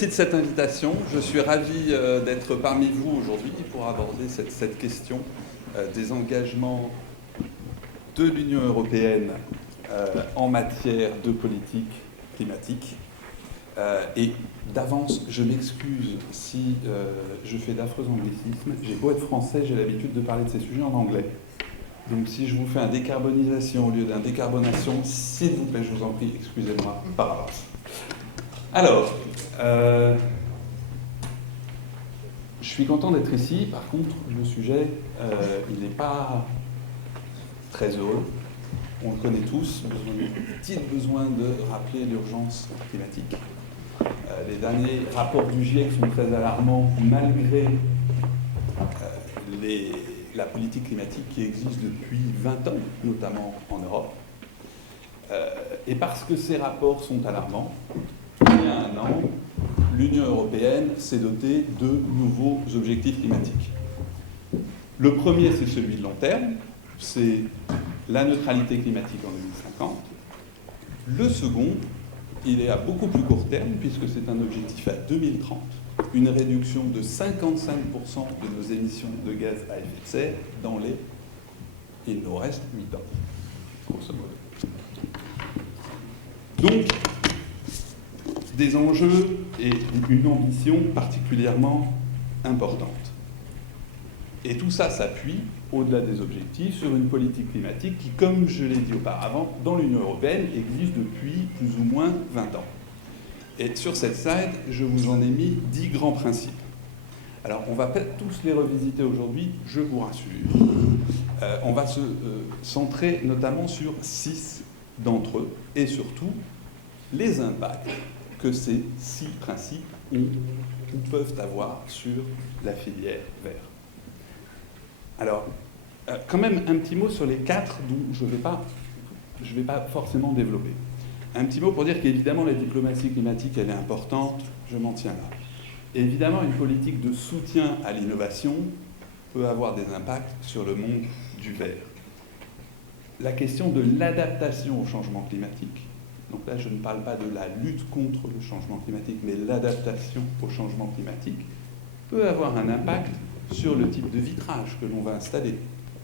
Merci de cette invitation. Je suis ravi d'être parmi vous aujourd'hui pour aborder cette question des engagements de l'Union européenne en matière de politique climatique. Et d'avance, je m'excuse si je fais d'affreux anglicismes. J'ai beau être français, j'ai l'habitude de parler de ces sujets en anglais. Donc si je vous fais un décarbonisation au lieu d'un décarbonation, s'il vous plaît, je vous en prie, excusez-moi par avance. Alors, je suis content d'être ici. Par contre, le sujet, il n'est pas très heureux. On le connaît tous. Petit besoin de rappeler l'urgence climatique. Les derniers rapports du GIEC sont très alarmants, malgré la politique climatique qui existe depuis 20 ans, notamment en Europe. Et parce que ces rapports sont alarmants, il y a un an, l'Union européenne s'est dotée de nouveaux objectifs climatiques. Le premier, c'est celui de long terme, c'est la neutralité climatique en 2050. Le second, il est à beaucoup plus court terme, puisque c'est un objectif à 2030, une réduction de 55% de nos émissions de gaz à effet de serre dans les... Il nous reste 8 ans, grosso modo. Donc, des enjeux et une ambition particulièrement importante. Et tout ça s'appuie, au-delà des objectifs, sur une politique climatique qui, comme je l'ai dit auparavant, dans l'Union européenne, existe depuis plus ou moins 20 ans. Et sur cette slide, je vous en ai mis 10 grands principes. Alors, on ne va pas tous les revisiter aujourd'hui, je vous rassure. On va se centrer notamment sur 6 d'entre eux, et surtout les impacts que ces 6 principes ont ou peuvent avoir sur la filière vert. Alors, quand même un petit mot sur les 4 dont je ne vais pas forcément développer. Un petit mot pour dire qu'évidemment la diplomatie climatique, elle est importante, je m'en tiens là. Et évidemment, une politique de soutien à l'innovation peut avoir des impacts sur le monde du vert. La question de l'adaptation au changement climatique, donc là je ne parle pas de la lutte contre le changement climatique, mais l'adaptation au changement climatique, peut avoir un impact sur le type de vitrage que l'on va installer,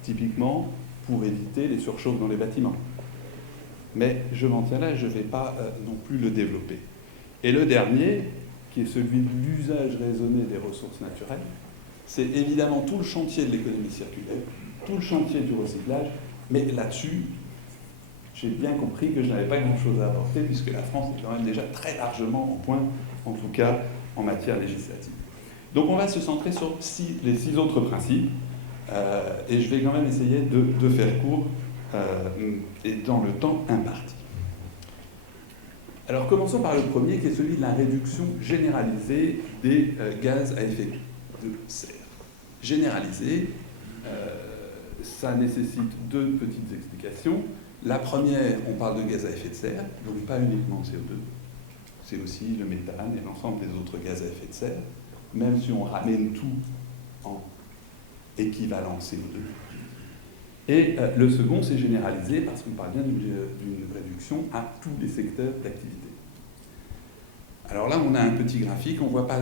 typiquement pour éviter les surchauffes dans les bâtiments. Mais je m'en tiens là, je ne vais pas non plus le développer. Et le dernier, qui est celui de l'usage raisonné des ressources naturelles, c'est évidemment tout le chantier de l'économie circulaire, tout le chantier du recyclage, mais là-dessus, j'ai bien compris que je n'avais pas grand-chose à apporter, puisque la France est quand même déjà très largement en point, en tout cas en matière législative. Donc on va se centrer sur les 6 autres principes, et je vais quand même essayer de faire court et dans le temps imparti. Alors commençons par le premier, qui est celui de la réduction généralisée des gaz à effet de serre. Généralisée, ça nécessite 2 petites explications. La première, on parle de gaz à effet de serre, donc pas uniquement de CO2, c'est aussi le méthane et l'ensemble des autres gaz à effet de serre, même si on ramène tout en équivalent CO2. Et le second, c'est généralisé parce qu'on parle bien d'une réduction à tous les secteurs d'activité. Alors là, on a un petit graphique, on ne voit pas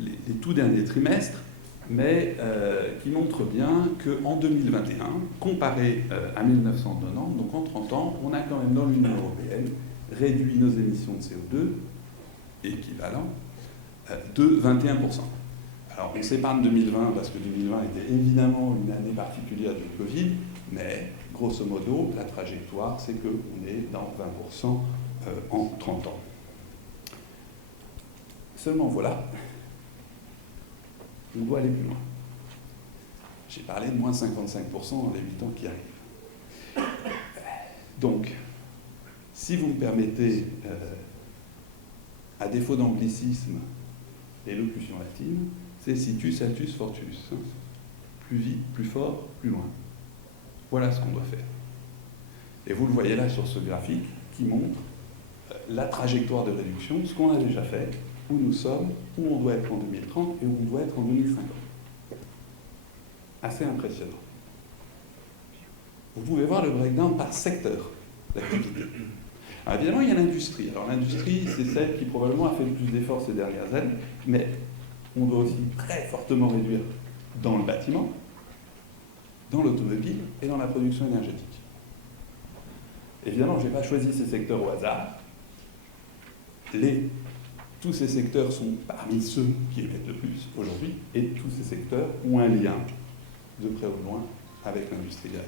les tout derniers trimestres, mais qui montre bien qu'en 2021, comparé à 1990, donc en 30 ans, on a quand même dans l'Union européenne réduit nos émissions de CO2, équivalent, de 21%. Alors on s'épargne 2020 parce que 2020 était évidemment une année particulière du Covid, mais grosso modo, la trajectoire, c'est qu'on est dans 20% en 30 ans. Seulement voilà, on doit aller plus loin. J'ai parlé de moins 55% dans les 8 ans qui arrivent. Donc, si vous me permettez, à défaut d'anglicisme, l'élocution latine, c'est situs, altus, fortus. Plus vite, plus fort, plus loin. Voilà ce qu'on doit faire. Et vous le voyez là sur ce graphique qui montre la trajectoire de réduction, ce qu'on a déjà fait, où nous sommes, où on doit être en 2030 et où on doit être en 2050. Assez impressionnant. Vous pouvez voir le breakdown par secteur d'activité. Alors évidemment, il y a l'industrie. Alors l'industrie, c'est celle qui probablement a fait le plus d'efforts ces dernières années, mais on doit aussi très fortement réduire dans le bâtiment, dans l'automobile et dans la production énergétique. Évidemment, je n'ai pas choisi ces secteurs au hasard. Tous ces secteurs sont parmi ceux qui émettent le plus aujourd'hui, et tous ces secteurs ont un lien, de près ou de loin, avec l'industrie derrière.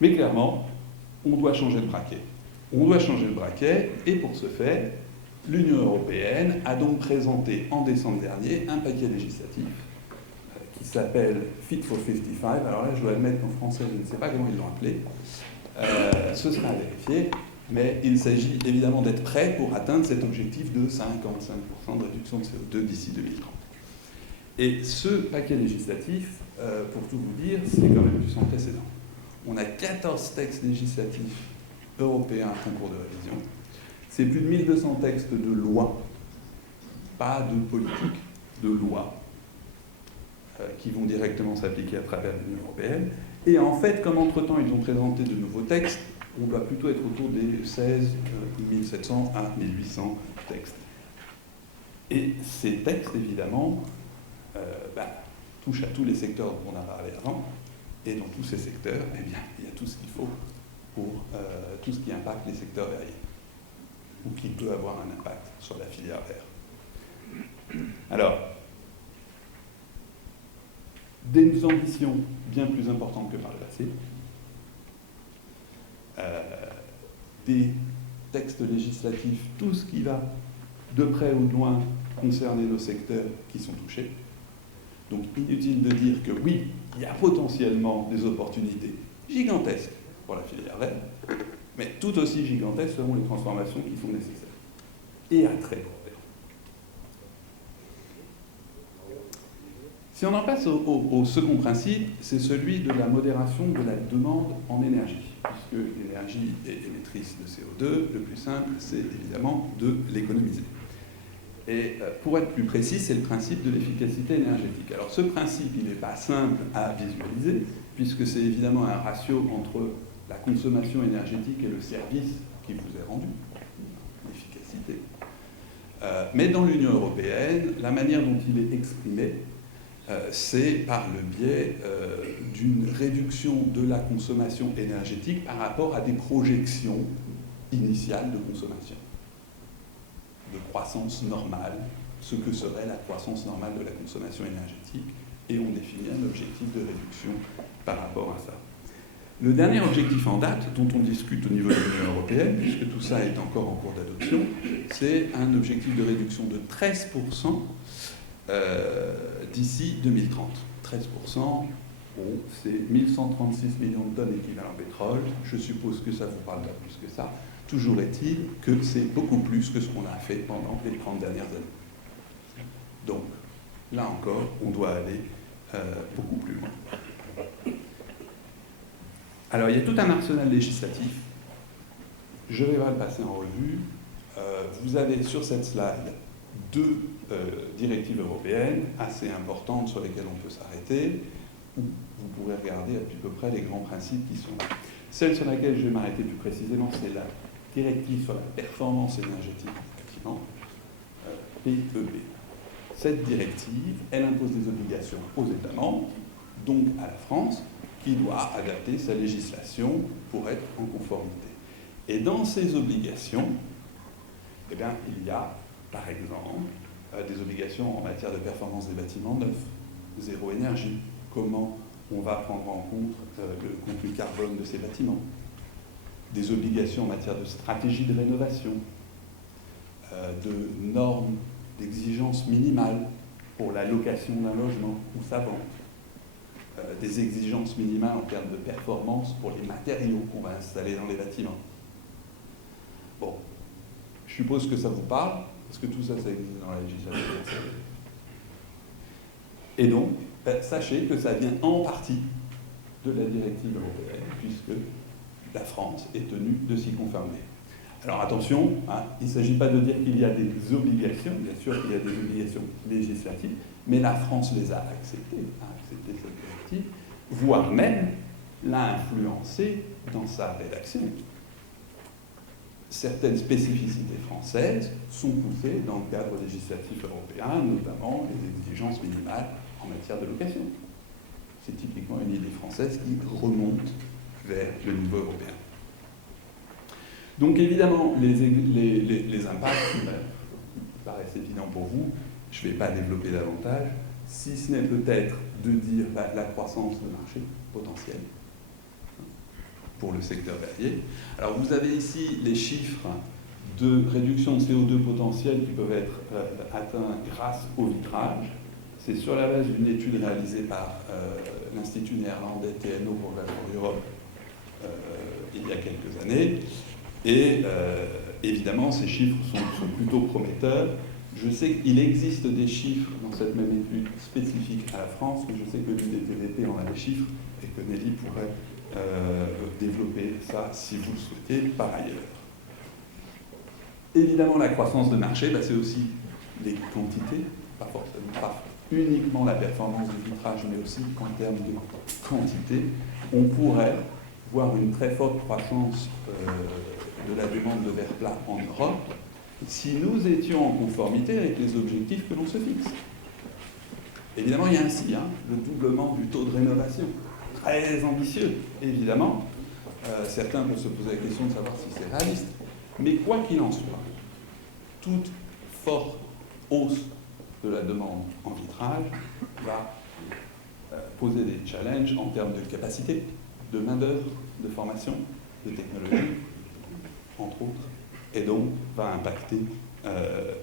Mais clairement, on doit changer de braquet. On doit changer de braquet, et pour ce faire, l'Union européenne a donc présenté en décembre dernier un paquet législatif qui s'appelle Fit for 55. Alors là, je dois admettre qu'en français, je ne sais pas comment ils l'ont appelé. Ce sera à vérifier, mais il s'agit évidemment d'être prêt pour atteindre cet objectif de 55% de réduction de CO2 d'ici 2030. Et ce paquet législatif, pour tout vous dire, c'est quand même du sans précédent. On a 14 textes législatifs européens en cours de révision. C'est plus de 1200 textes de loi, pas de politique, de loi, qui vont directement s'appliquer à travers l'Union européenne. Et en fait, comme entre-temps ils ont présenté de nouveaux textes, on doit plutôt être autour des 16 700 à 1800 textes. Et ces textes, évidemment, touchent à tous les secteurs dont on a parlé avant, et dans tous ces secteurs, eh bien, il y a tout ce qu'il faut pour tout ce qui impacte les secteurs verriers, ou qui peut avoir un impact sur la filière vert. Alors, des ambitions bien plus importantes que par le passé, des textes législatifs, tout ce qui va de près ou de loin concerner nos secteurs qui sont touchés. Donc inutile de dire que oui, il y a potentiellement des opportunités gigantesques pour la filière verte, mais tout aussi gigantesques seront les transformations qui sont nécessaires. Et à très court terme. Si on en passe au second principe, c'est celui de la modération de la demande en énergie. Puisque l'énergie est émettrice de CO2, le plus simple, c'est évidemment de l'économiser. Et pour être plus précis, c'est le principe de l'efficacité énergétique. Alors ce principe, il n'est pas simple à visualiser, puisque c'est évidemment un ratio entre la consommation énergétique et le service qui vous est rendu, l'efficacité. Mais dans l'Union européenne, la manière dont il est exprimé, c'est par le biais d'une réduction de la consommation énergétique par rapport à des projections initiales de consommation, de croissance normale, ce que serait la croissance normale de la consommation énergétique, et on définit un objectif de réduction par rapport à ça. Le dernier objectif en date, dont on discute au niveau de l'Union européenne, puisque tout ça est encore en cours d'adoption, c'est un objectif de réduction de 13% d'ici 2030. 13%, bon, c'est 1136 millions de tonnes équivalent pétrole. Je suppose que ça ne vous parle pas plus que ça. Toujours est-il que c'est beaucoup plus que ce qu'on a fait pendant les 30 dernières années. Donc, là encore, on doit aller beaucoup plus loin. Alors, il y a tout un arsenal législatif. Je vais le passer en revue. Vous avez sur cette slide deux directives européennes assez importantes sur lesquelles on peut s'arrêter, où vous pourrez regarder à peu près les grands principes qui sont là. Celle sur laquelle je vais m'arrêter plus précisément, c'est la directive sur la performance énergétique du bâtiment, PEB. Cette directive, elle impose des obligations aux États membres, donc à la France, qui doit adapter sa législation pour être en conformité. Et dans ces obligations, eh bien, il y a, par exemple, des obligations en matière de performance des bâtiments neufs, zéro énergie, comment on va prendre en compte le contenu carbone de ces bâtiments, des obligations en matière de stratégie de rénovation, de normes, d'exigences minimales pour la location d'un logement ou sa vente, des exigences minimales en termes de performance pour les matériaux qu'on va installer dans les bâtiments. Bon, je suppose que ça vous parle, parce que tout ça, ça existe dans la législation. Et donc, sachez que ça vient en partie de la directive européenne, puisque la France est tenue de s'y conformer. Alors attention, hein, il ne s'agit pas de dire qu'il y a des obligations, bien sûr qu'il y a des obligations législatives, mais la France les a acceptées, cette directive, voire même l'a influencée dans sa rédaction. certaines spécificités françaises sont poussées dans le cadre législatif européen, notamment les exigences minimales en matière de location. C'est typiquement une idée française qui remonte vers le niveau européen. Donc évidemment, les impacts paraissent évidents pour vous, je ne vais pas développer davantage, si ce n'est peut-être de dire la croissance de marché potentielle pour le secteur verrier. Alors vous avez ici les chiffres de réduction de CO2 potentiel qui peuvent être atteints grâce au vitrage. C'est sur la base d'une étude réalisée par l'Institut néerlandais TNO pour l'Europe il y a quelques années. Et évidemment, ces chiffres sont plutôt prometteurs. Je sais qu'il existe des chiffres dans cette même étude spécifique à la France, mais je sais que l'UDTVP en a des chiffres et que Nelly pourrait développer ça si vous le souhaitez par ailleurs. Évidemment, la croissance de marché, c'est aussi les quantités, pas uniquement la performance du vitrage, mais aussi en termes de quantité. On pourrait voir une très forte croissance de la demande de verre plat en Europe si nous étions en conformité avec les objectifs que l'on se fixe. Évidemment, il y a ainsi le doublement du taux de rénovation, très ambitieux, évidemment. Certains peuvent se poser la question de savoir si c'est réaliste. Mais quoi qu'il en soit, toute forte hausse de la demande en vitrage va poser des challenges en termes de capacité, de main-d'œuvre, de formation, de technologie, entre autres, et donc va impacter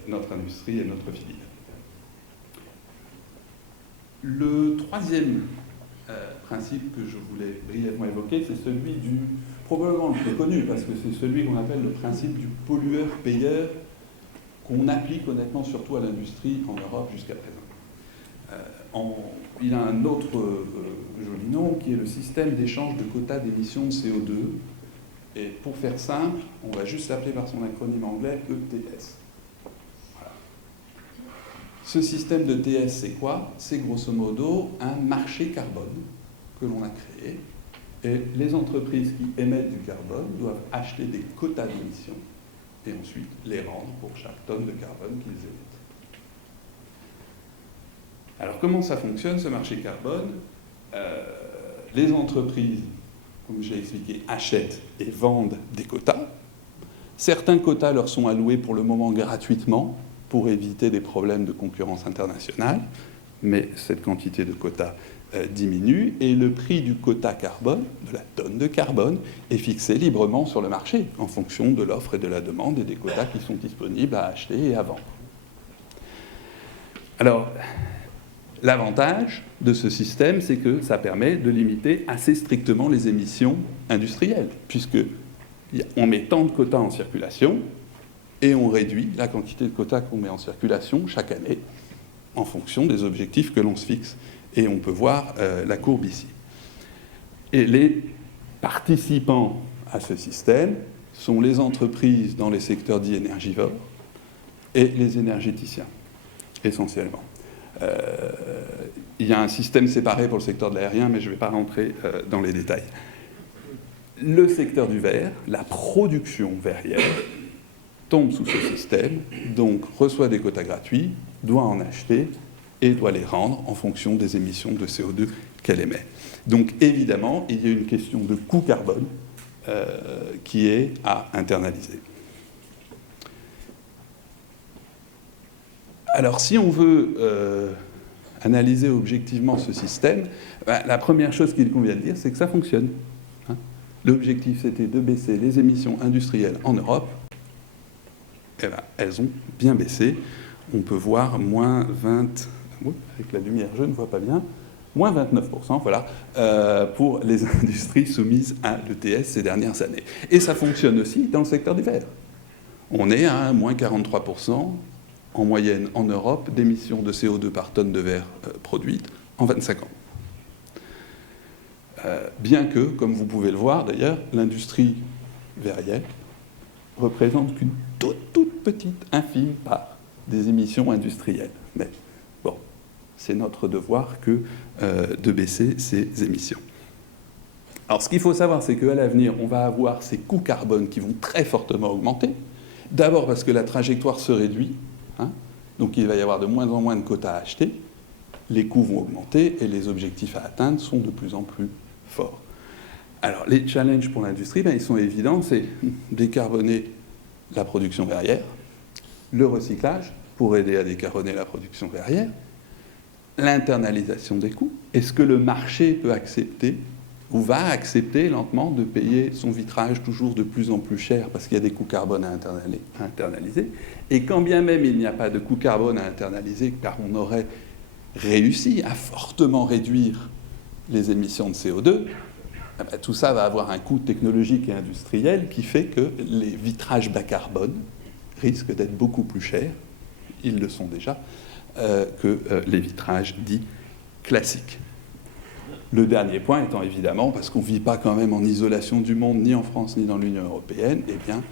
notre industrie et notre filière. Le troisième principe que je voulais brièvement évoquer, c'est celui du, probablement le plus connu, parce que c'est celui qu'on appelle le principe du pollueur-payeur, qu'on applique honnêtement surtout à l'industrie en Europe jusqu'à présent. Il a un autre joli nom, qui est le système d'échange de quotas d'émissions de CO2. Et pour faire simple, on va juste l'appeler par son acronyme anglais ETS. Voilà. Ce système de TS, c'est quoi? C'est grosso modo un marché carbone que l'on a créé. Et les entreprises qui émettent du carbone doivent acheter des quotas d'émissions et ensuite les rendre pour chaque tonne de carbone qu'ils émettent. Alors comment ça fonctionne ce marché carbone? Les entreprises, comme j'ai expliqué, achètent et vendent des quotas. Certains quotas leur sont alloués pour le moment gratuitement pour éviter des problèmes de concurrence internationale, mais cette quantité de quotas diminue et le prix du quota carbone, de la tonne de carbone, est fixé librement sur le marché en fonction de l'offre et de la demande et des quotas qui sont disponibles à acheter et à vendre. Alors, l'avantage de ce système, c'est que ça permet de limiter assez strictement les émissions industrielles, puisqu'on met tant de quotas en circulation et on réduit la quantité de quotas qu'on met en circulation chaque année en fonction des objectifs que l'on se fixe. Et on peut voir la courbe ici. Et les participants à ce système sont les entreprises dans les secteurs dits énergivores et les énergéticiens, essentiellement. Il y a un système séparé pour le secteur de l'aérien, mais je ne vais pas rentrer dans les détails. Le secteur du verre, la production verrière, tombe sous ce système, donc reçoit des quotas gratuits, doit en acheter et doit les rendre en fonction des émissions de CO2 qu'elle émet. Donc évidemment, il y a une question de coût carbone qui est à internaliser. Alors si on veut analyser objectivement ce système, la première chose qu'il convient de dire, c'est que ça fonctionne. L'objectif, c'était de baisser les émissions industrielles en Europe. Eh bien, elles ont bien baissé. On peut voir moins 20... avec la lumière, je ne vois pas bien. Moins 29%, voilà, pour les industries soumises à l'ETS ces dernières années. Et ça fonctionne aussi dans le secteur du verre. On est à moins 43% en moyenne en Europe d'émissions de CO2 par tonne de verre produite en 25 ans. Bien que, comme vous pouvez le voir d'ailleurs, l'industrie verrière représente qu'une toute petite, infime part des émissions industrielles. Mais bon, c'est notre devoir que de baisser ces émissions. Alors, ce qu'il faut savoir, c'est qu'à l'avenir, on va avoir ces coûts carbone qui vont très fortement augmenter. D'abord parce que la trajectoire se réduit, hein, donc il va y avoir de moins en moins de quotas à acheter, les coûts vont augmenter et les objectifs à atteindre sont de plus en plus forts. Alors, les challenges pour l'industrie, ils sont évidents, c'est décarboner la production verrière, le recyclage pour aider à décarboner la production verrière, l'internalisation des coûts. Est-ce que le marché peut accepter ou va accepter lentement de payer son vitrage toujours de plus en plus cher parce qu'il y a des coûts carbone à internaliser. Et quand bien même il n'y a pas de coûts carbone à internaliser, car on aurait réussi à fortement réduire les émissions de CO2, tout ça va avoir un coût technologique et industriel qui fait que les vitrages bas carbone risquent d'être beaucoup plus chers, ils le sont déjà, que les vitrages dits classiques. Le dernier point étant évidemment, parce qu'on ne vit pas quand même en isolation du monde, ni en France, ni dans l'Union européenne, eh bien,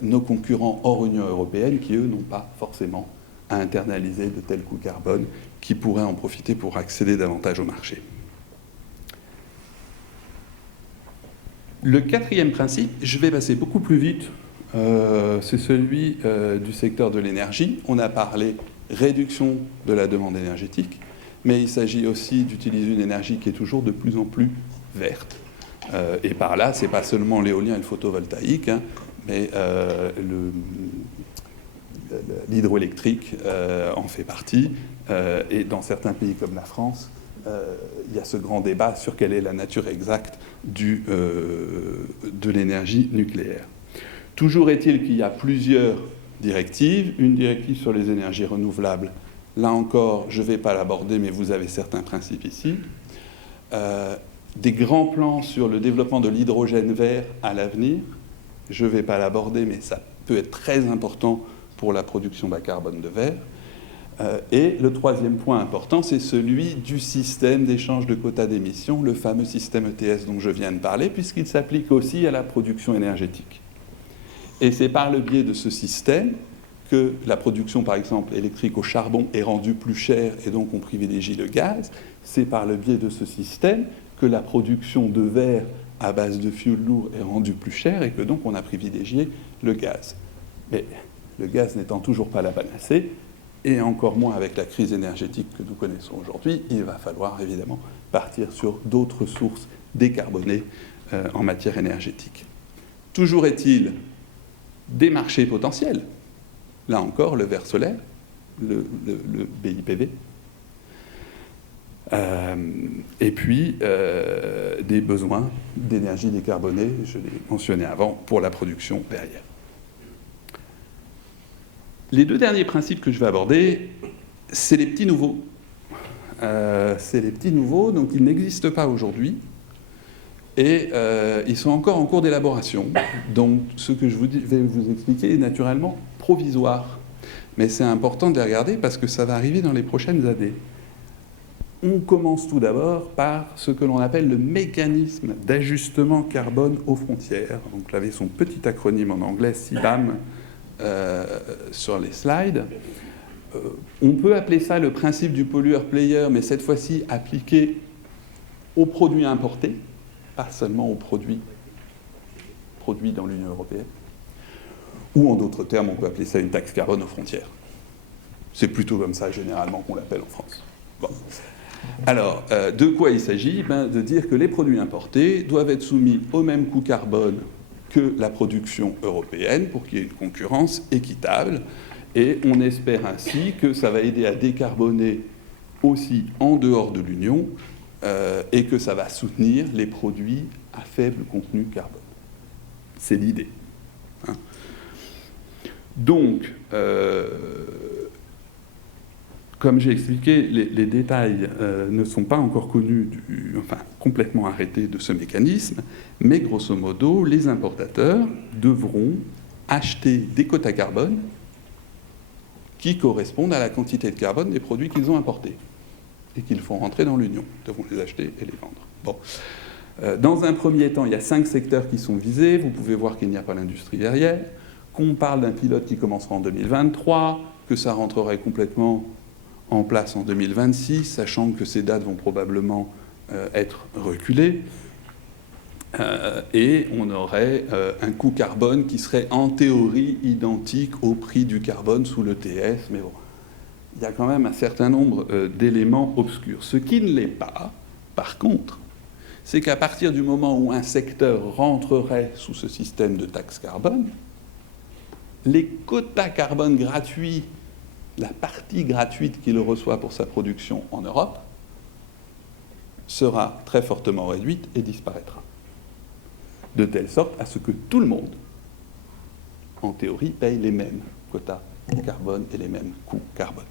nos concurrents hors Union européenne, qui eux n'ont pas forcément à internaliser de tels coûts carbone, qui pourraient en profiter pour accéder davantage au marché. Le quatrième principe, je vais passer beaucoup plus vite, c'est celui du secteur de l'énergie. On a parlé réduction de la demande énergétique, mais il s'agit aussi d'utiliser une énergie qui est toujours de plus en plus verte. Et par là, ce n'est pas seulement l'éolien et le photovoltaïque, hein, mais l'hydroélectrique en fait partie. Et dans certains pays comme la France, il y a ce grand débat sur quelle est la nature exacte de l'énergie nucléaire. Toujours est-il qu'il y a plusieurs directives. Une directive sur les énergies renouvelables. Là encore, je ne vais pas l'aborder, mais vous avez certains principes ici. Des grands plans sur le développement de l'hydrogène vert à l'avenir. Je ne vais pas l'aborder, mais ça peut être très important pour la production bas carbone de verre. Et le troisième point important, c'est celui du système d'échange de quotas d'émissions, le fameux système ETS dont je viens de parler, puisqu'il s'applique aussi à la production énergétique. Et c'est par le biais de ce système que la production, par exemple, électrique au charbon est rendue plus chère et donc on privilégie le gaz. C'est par le biais de ce système que la production de verre à base de fioul lourd est rendue plus chère et que donc on a privilégié le gaz. Mais le gaz n'étant toujours pas la panacée, et encore moins avec la crise énergétique que nous connaissons aujourd'hui, il va falloir évidemment partir sur d'autres sources décarbonées en matière énergétique. Toujours est-il des marchés potentiels. Là encore, le verre solaire, le BIPV, et puis des besoins d'énergie décarbonée, je l'ai mentionné avant, pour la production verrière. Les deux derniers principes que je vais aborder, c'est les petits nouveaux. Donc ils n'existent pas aujourd'hui, et ils sont encore en cours d'élaboration. Donc ce que je vais vous expliquer est naturellement provisoire. Mais c'est important de les regarder parce que ça va arriver dans les prochaines années. On commence tout d'abord par ce que l'on appelle le mécanisme d'ajustement carbone aux frontières. Donc là, il y avait son petit acronyme en anglais, CBAM, sur les slides. On peut appeler ça le principe du pollueur-player, mais cette fois-ci appliqué aux produits importés, pas seulement aux produits dans l'Union européenne. Ou en d'autres termes, on peut appeler ça une taxe carbone aux frontières. C'est plutôt comme ça, généralement, qu'on l'appelle en France. Bon. Alors, de quoi il s'agit ? De dire que les produits importés doivent être soumis au même coût carbone que la production européenne pour qu'il y ait une concurrence équitable. Et on espère ainsi que ça va aider à décarboner aussi en dehors de l'Union et que ça va soutenir les produits à faible contenu carbone. C'est l'idée. Hein. Donc, comme j'ai expliqué, les détails ne sont pas encore connus, complètement arrêtés de ce mécanisme, mais grosso modo, les importateurs devront acheter des quotas carbone qui correspondent à la quantité de carbone des produits qu'ils ont importés et qu'ils font rentrer dans l'Union. Ils devront les acheter et les vendre. Bon. Dans un premier temps, il y a 5 secteurs qui sont visés. Vous pouvez voir qu'il n'y a pas l'industrie verrière, qu'on parle d'un pilote qui commencera en 2023, que ça rentrerait complètement en place en 2026, sachant que ces dates vont probablement être reculées. et on aurait un coût carbone qui serait en théorie identique au prix du carbone sous l'ETS, mais bon, il y a quand même un certain nombre d'éléments obscurs. Ce qui ne l'est pas, par contre, c'est qu'à partir du moment où un secteur rentrerait sous ce système de taxe carbone, les quotas carbone gratuits, la partie gratuite qu'il reçoit pour sa production en Europe, sera très fortement réduite et disparaîtra. De telle sorte à ce que tout le monde, en théorie, paye les mêmes quotas carbone et les mêmes coûts carbone.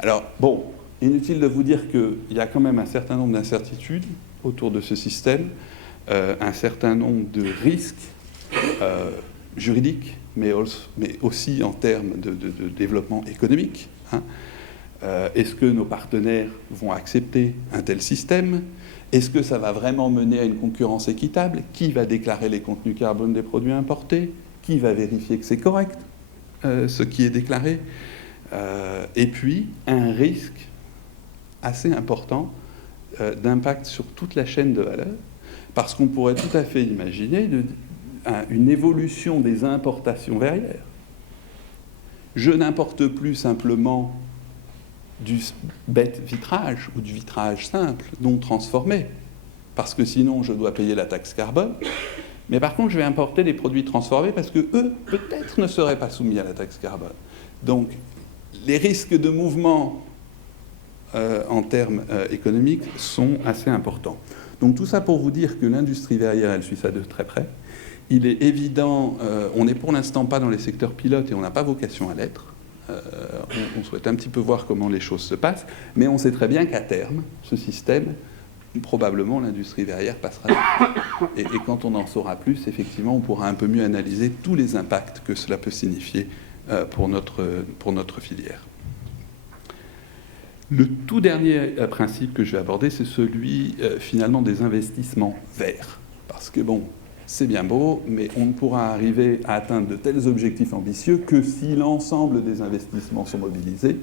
Alors, bon, inutile de vous dire qu'il y a quand même un certain nombre d'incertitudes autour de ce système, un certain nombre de risques juridiques, mais aussi en termes de développement économique. Est-ce que nos partenaires vont accepter un tel système? Est-ce que ça va vraiment mener à une concurrence équitable? Qui va déclarer les contenus carbone des produits importés? Qui va vérifier que c'est correct, ce qui est déclaré? Et puis, un risque assez important d'impact sur toute la chaîne de valeur, parce qu'on pourrait tout à fait imaginer une évolution des importations verrières. Je n'importe plus simplement du bête vitrage ou du vitrage simple, non transformé, parce que sinon je dois payer la taxe carbone. Mais par contre, je vais importer des produits transformés parce que eux, peut-être, ne seraient pas soumis à la taxe carbone. Donc, les risques de mouvement en termes économiques sont assez importants. Donc, tout ça pour vous dire que l'industrie verrière, elle suit ça de très près. Il est évident, on n'est pour l'instant pas dans les secteurs pilotes et on n'a pas vocation à l'être. On souhaite un petit peu voir comment les choses se passent, mais on sait très bien qu'à terme, ce système, probablement l'industrie verrière passera. Et quand on en saura plus, effectivement, on pourra un peu mieux analyser tous les impacts que cela peut signifier pour notre filière. Le tout dernier principe que je vais aborder, c'est celui finalement des investissements verts. Parce que bon, c'est bien beau, mais on ne pourra arriver à atteindre de tels objectifs ambitieux que si l'ensemble des investissements sont mobilisés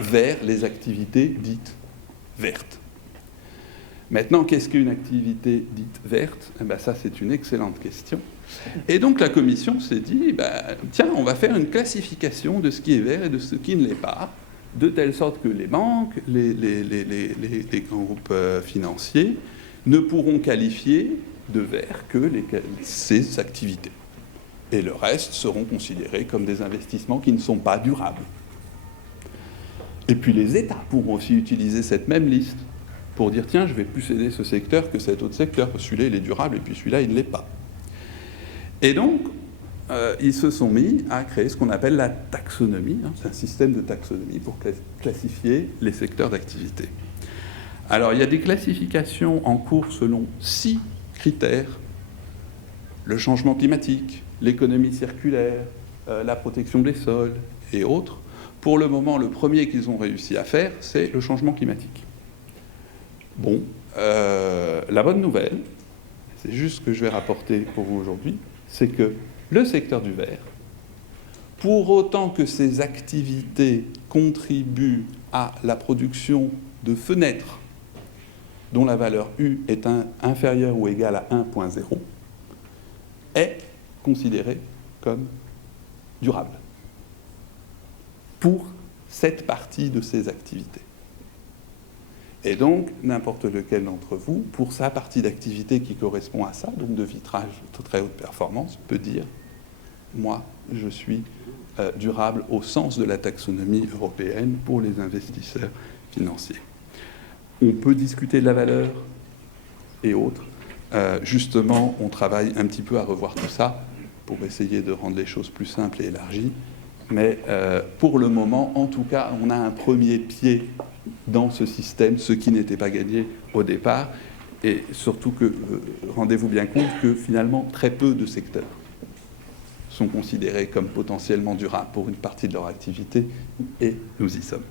vers les activités dites vertes. Maintenant, qu'est-ce qu'une activité dite verte? Ça, c'est une excellente question. Et donc, la Commission s'est dit, tiens, on va faire une classification de ce qui est vert et de ce qui ne l'est pas, de telle sorte que les banques, les groupes financiers ne pourront qualifier de vert que ces activités. Et le reste seront considérés comme des investissements qui ne sont pas durables. Et puis les États pourront aussi utiliser cette même liste pour dire, tiens, je vais plus aider ce secteur que cet autre secteur, parce que celui-là, il est durable, et puis celui-là, il ne l'est pas. Et donc, ils se sont mis à créer ce qu'on appelle la taxonomie. C'est un système de taxonomie pour classifier les secteurs d'activité. Alors, il y a des classifications en cours selon 6 critères: le changement climatique, l'économie circulaire, la protection des sols et autres. Pour le moment, le premier qu'ils ont réussi à faire, c'est le changement climatique. Bon, la bonne nouvelle, c'est juste ce que je vais rapporter pour vous aujourd'hui, c'est que le secteur du verre, pour autant que ses activités contribuent à la production de fenêtres dont la valeur U est inférieure ou égale à 1,0, est considéré comme durable pour cette partie de ses activités. Et donc, n'importe lequel d'entre vous, pour sa partie d'activité qui correspond à ça, donc de vitrage de très haute performance, peut dire « moi, je suis durable au sens de la taxonomie européenne pour les investisseurs financiers ». On peut discuter de la valeur et autres. Justement, on travaille un petit peu à revoir tout ça pour essayer de rendre les choses plus simples et élargies. Mais pour le moment, en tout cas, on a un premier pied dans ce système, ce qui n'était pas gagné au départ. Et surtout que, rendez-vous bien compte que finalement, très peu de secteurs sont considérés comme potentiellement durables pour une partie de leur activité, et nous y sommes.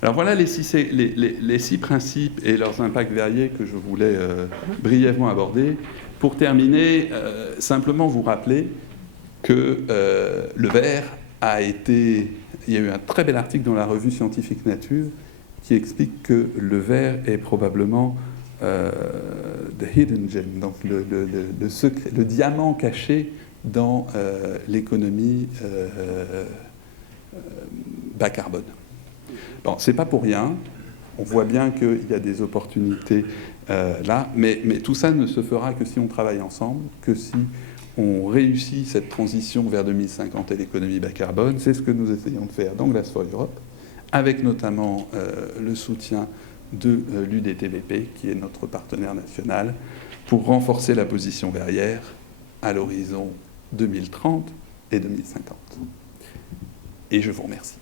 Alors voilà les 6 principes et leurs impacts variés que je voulais brièvement aborder. Pour terminer, simplement vous rappeler que le verre a été... Il y a eu un très bel article dans la revue scientifique Nature qui explique que le verre est probablement the hidden gem, donc le secret, le diamant caché dans l'économie bas carbone. Bon, c'est pas pour rien. On voit bien qu'il y a des opportunités là, mais tout ça ne se fera que si on travaille ensemble, que si on réussit cette transition vers 2050 et l'économie bas carbone. C'est ce que nous essayons de faire dans Glass for Europe, avec notamment le soutien de l'UDTVP, qui est notre partenaire national, pour renforcer la position verrière à l'horizon 2030 et 2050. Et je vous remercie.